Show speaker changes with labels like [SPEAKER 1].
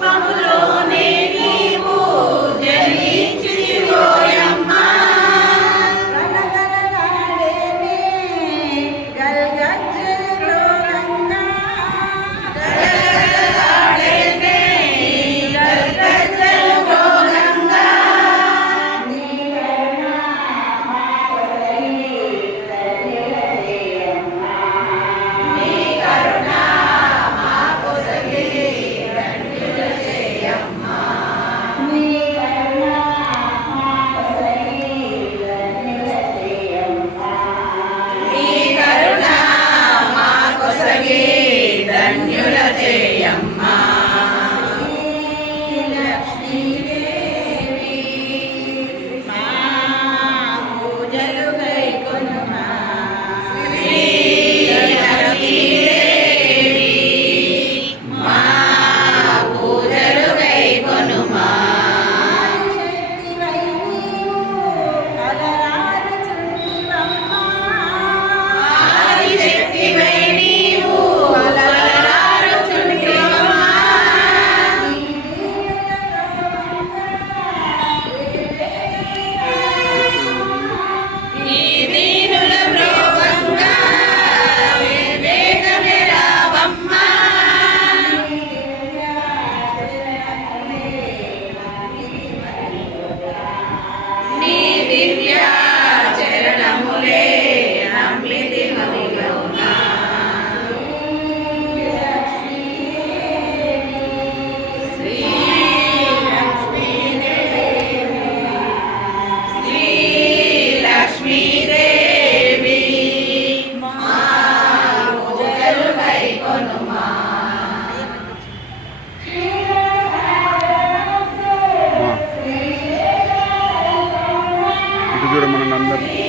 [SPEAKER 1] barulhoso. धन्युलचेयम्
[SPEAKER 2] andar